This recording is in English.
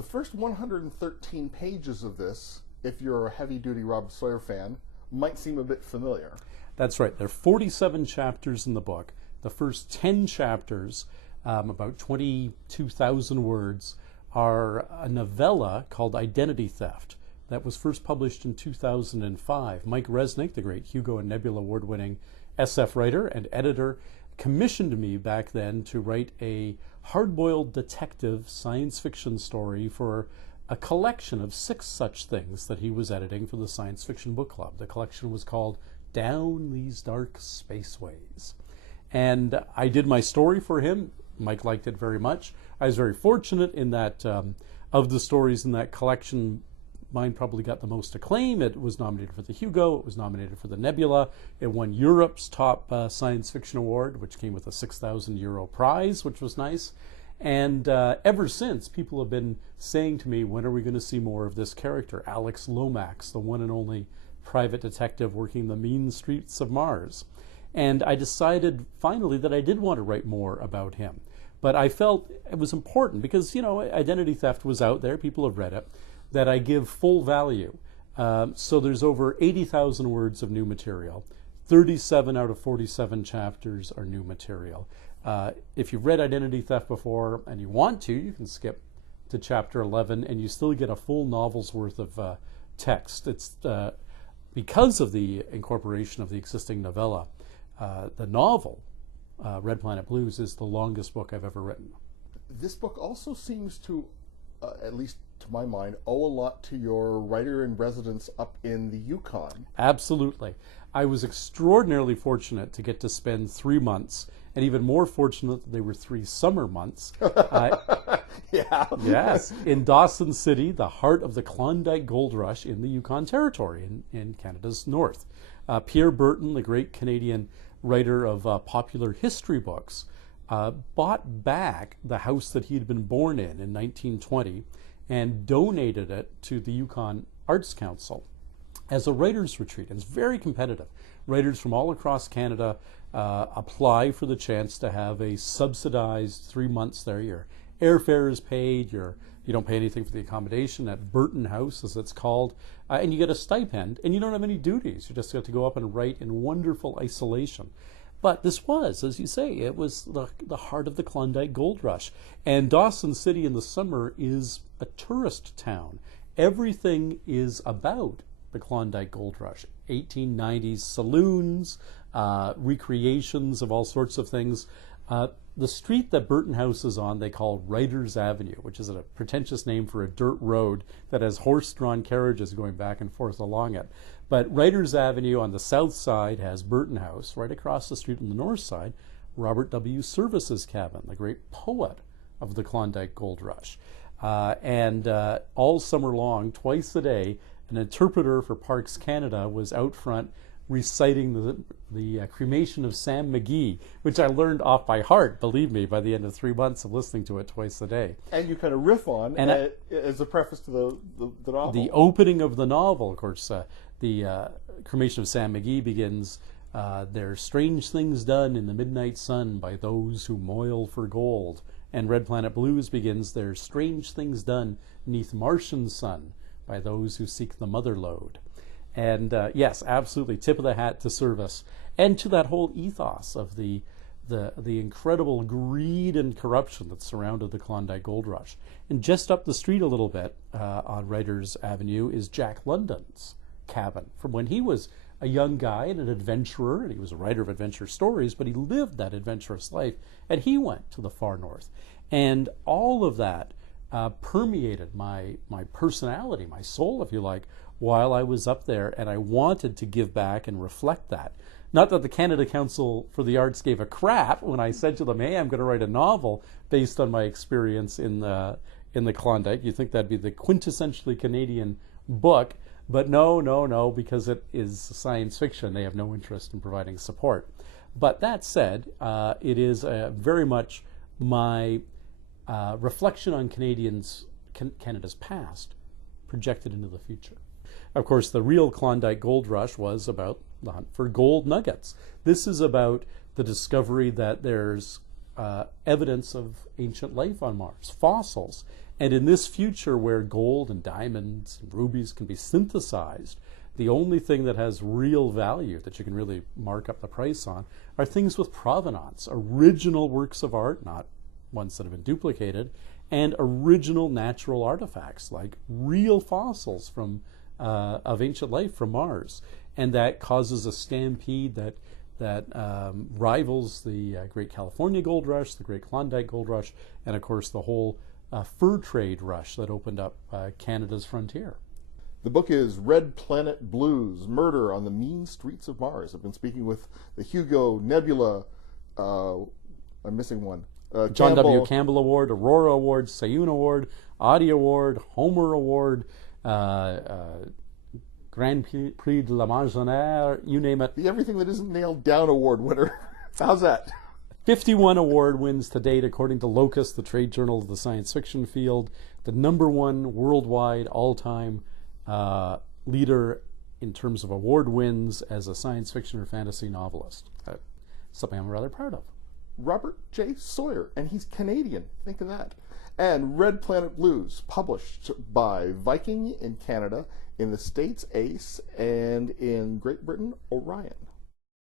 The first 113 pages of this, if you're a heavy-duty Rob Sawyer fan, might seem a bit familiar. That's right. There are 47 chapters in the book. The first 10 chapters, about 22,000 words, are a novella called Identity Theft that was first published in 2005. Mike Resnick, the great Hugo and Nebula award-winning SF writer and editor, commissioned me back then to write a hard-boiled detective science fiction story for a collection of 6 such things that he was editing for the Science Fiction Book Club. The collection was called Down These Dark Spaceways. And I did my story for him. Mike liked it very much. I was very fortunate in that of the stories in that collection, mine probably got the most acclaim. It was nominated for the Hugo. It was nominated for the Nebula. It won Europe's top science fiction award, which came with a €6,000 prize, which was nice. And ever since, people have been saying to me, when are we going to see more of this character, Alex Lomax, the one and only private detective working the mean streets of Mars? And I decided finally that I did want to write more about him. But I felt it was important because, you know, Identity Theft was out there, people have read it, that I give full value. So there's over 80,000 words of new material. 37 out of 47 chapters are new material. If you've read Identity Theft before and you want to, you can skip to chapter 11 and you still get a full novel's worth of text. It's because of the incorporation of the existing novella. The novel, Red Planet Blues, is the longest book I've ever written. This book also seems to, at least to my mind, owe a lot to your writer-in-residence up in the Yukon. Absolutely. I was extraordinarily fortunate to get to spend 3 months, and even more fortunate that they were 3 summer months. Yeah. Yes, in Dawson City, the heart of the Klondike Gold Rush in the Yukon Territory in Canada's north. Pierre Burton, the great Canadian writer of popular history books, bought back the house that he had been born in 1920 and donated it to the Yukon Arts Council as a writer's retreat. And it's very competitive. Writers from all across Canada apply for the chance to have a subsidized 3 months there. Your airfare is paid, you don't pay anything for the accommodation at Burton House, as it's called, and you get a stipend, and you don't have any duties. You just have to go up and write in wonderful isolation. But this was, as you say, it was the heart of the Klondike Gold Rush. And Dawson City in the summer is a tourist town. Everything is about the Klondike Gold Rush. 1890s saloons, recreations of all sorts of things. The street that Burton House is on, they call Writers Avenue, which is a pretentious name for a dirt road that has horse-drawn carriages going back and forth along it. But Writers Avenue on the south side has Burton House. Right across the street on the north side, Robert W. Service's cabin, the great poet of the Klondike Gold Rush. And all summer long, twice a day, an interpreter for Parks Canada was out front reciting the cremation of Sam McGee, which I learned off by heart, believe me, by the end of 3 months of listening to it twice a day. And you kind of riff on as a preface to the novel. The opening of the novel, of course, the cremation of Sam McGee begins, "There are strange things done in the midnight sun by those who moil for gold." And Red Planet Blues begins, "There are strange things done neath Martian sun by those who seek the mother lode." And yes, absolutely, tip of the hat to Service and to that whole ethos of the incredible greed and corruption that surrounded the Klondike Gold Rush. And just up the street a little bit on Writers Avenue is Jack London's cabin from when he was a young guy and an adventurer, and he was a writer of adventure stories, but he lived that adventurous life, and he went to the far north. And all of that permeated my personality, my soul, if you like, while I was up there, and I wanted to give back and reflect that. Not that the Canada Council for the Arts gave a crap when I said to them, "Hey, I'm going to write a novel based on my experience in the Klondike." You'd think that'd be the quintessentially Canadian book, but no, because it is science fiction. They have no interest in providing support. But that said, it is very much my reflection on Canada's past projected into the future. Of course, the real Klondike Gold Rush was about the hunt for gold nuggets. This is about the discovery that there's evidence of ancient life on Mars, fossils. And in this future where gold and diamonds and rubies can be synthesized, the only thing that has real value that you can really mark up the price on are things with provenance, original works of art, not ones that have been duplicated, and original natural artifacts like real fossils from of ancient life from Mars. And that causes a stampede that rivals the Great California Gold Rush, the Great Klondike Gold Rush, and of course the whole fur trade rush that opened up Canada's frontier. The book is Red Planet Blues, Murder on the Mean Streets of Mars. I've been speaking with the Hugo, Nebula, I'm missing one. John W. Campbell Award, Aurora Award, Sayun Award, Audie Award, Homer Award, Grand Prix de la Marginaire, you name it. The Everything That Isn't Nailed Down Award winner. How's that? 51 award wins to date, according to Locus, the trade journal of the science fiction field. The #1 worldwide all-time leader in terms of award wins as a science fiction or fantasy novelist. Something I'm rather proud of. Robert J. Sawyer, and he's Canadian. Think of that. And Red Planet Blues, published by Viking in Canada, in the States Ace, and in Great Britain Orion.